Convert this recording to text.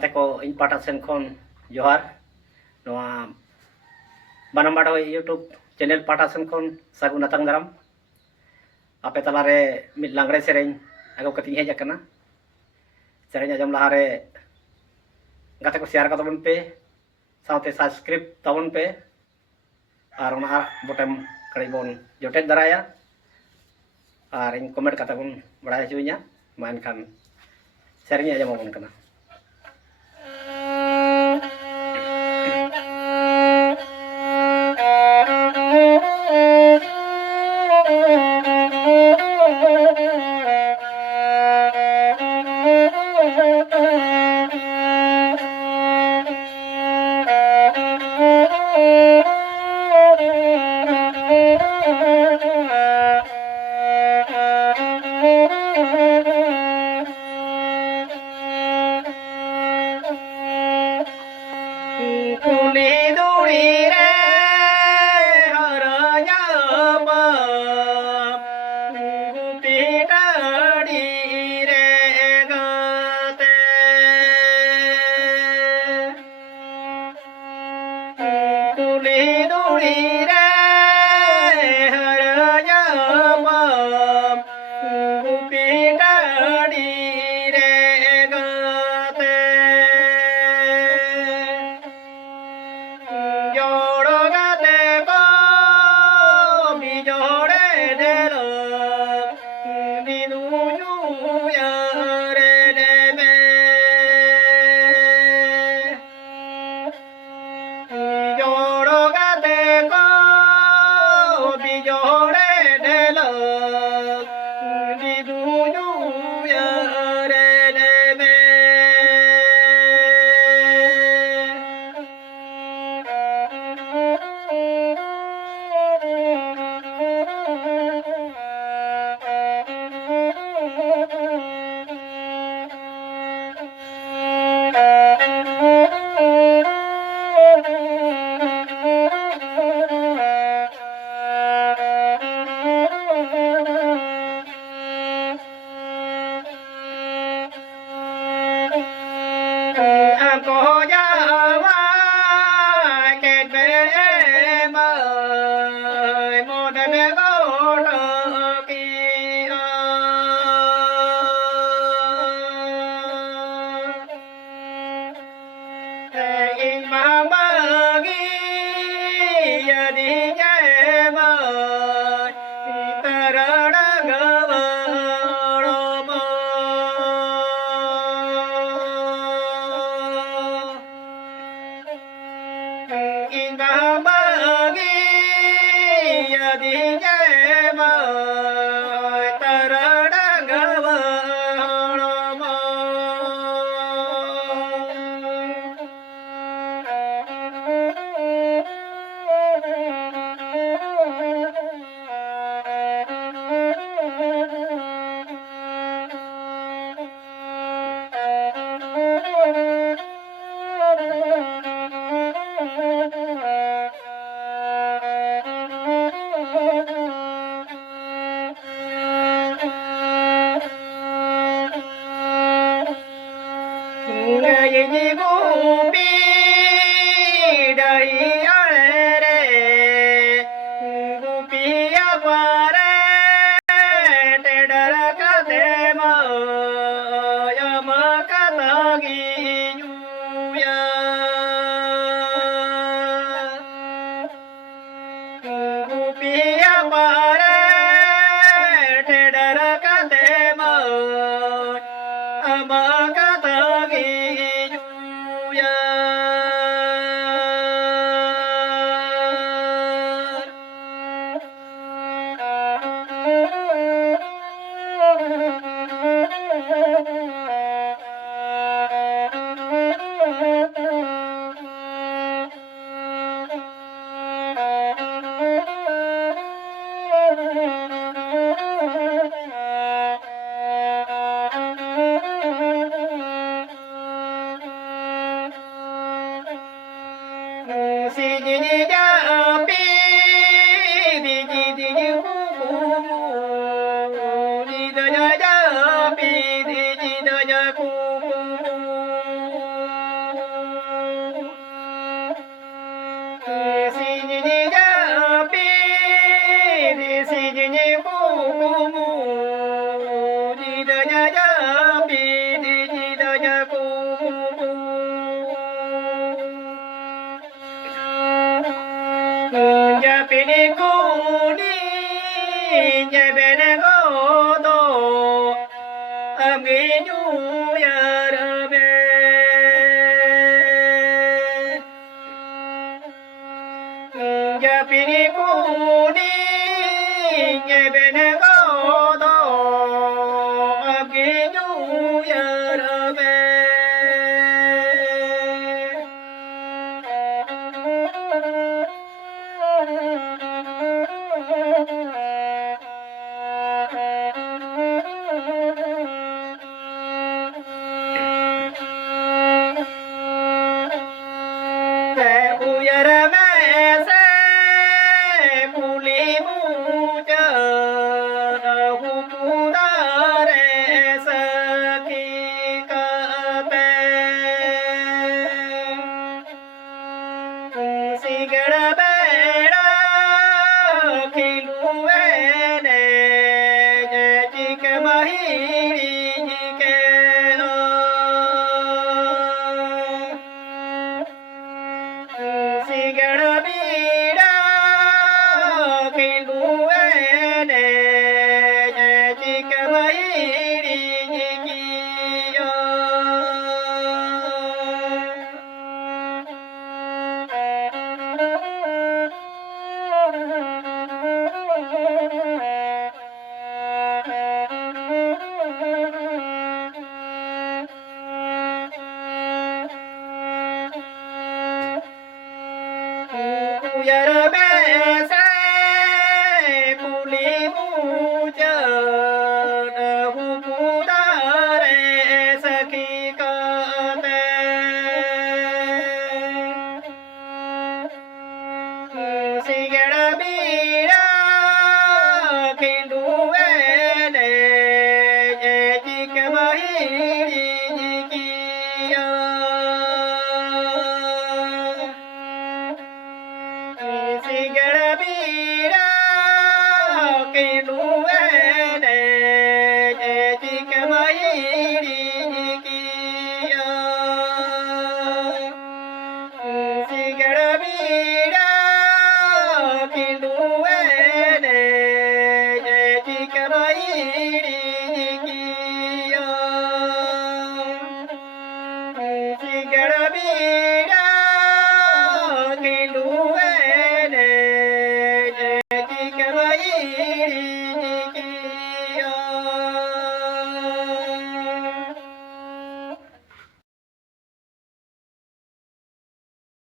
gate ko in pata sen kon johar noa banam bado YouTube channel pata sen kon sagun atang daram ape talare mid langre sereng ago kating heja kana sereng ajam lahare gate ko share ka tabon pe saute subscribe tabon pe ar ona botem karibon jotet daraya ar in comment kata pun badaya cuinya mainkan serengnya aja ngomong kana Thank you. สิกระบีรากิลูเอเนเจจิกะมะฮีริจิกิยา สิกระบีรากิลูเอเนเจจิกะมะฮีริจิกิยา สิกระบีรากิลูเอเนเจจิกะมะฮีริจิกิยา สิกระบีรากิลูเอเนเจจิกะมะฮีริจิกิยา สิกระบีรากิลูเอเนเจจิกะมะฮีริจิกิยา สิกระบีรากิลูเอเนเจจิกะมะฮีริจิกิยา สิกระบีรากิลูเอเนเจจิกะมะฮีริจิกิยา สิกระบีรากิลูเอเนเจจิกะมะฮีริจิกิยา สิกระบีรากิลูเอเนเจจิกะมะฮีริจิกิยา สิกระบีรากิลูเอเนเจจิกะมะฮีริจิกิยา สิกระบีรากิลูเอเนเจจิกะมะฮีริจิกิยา สิกระบี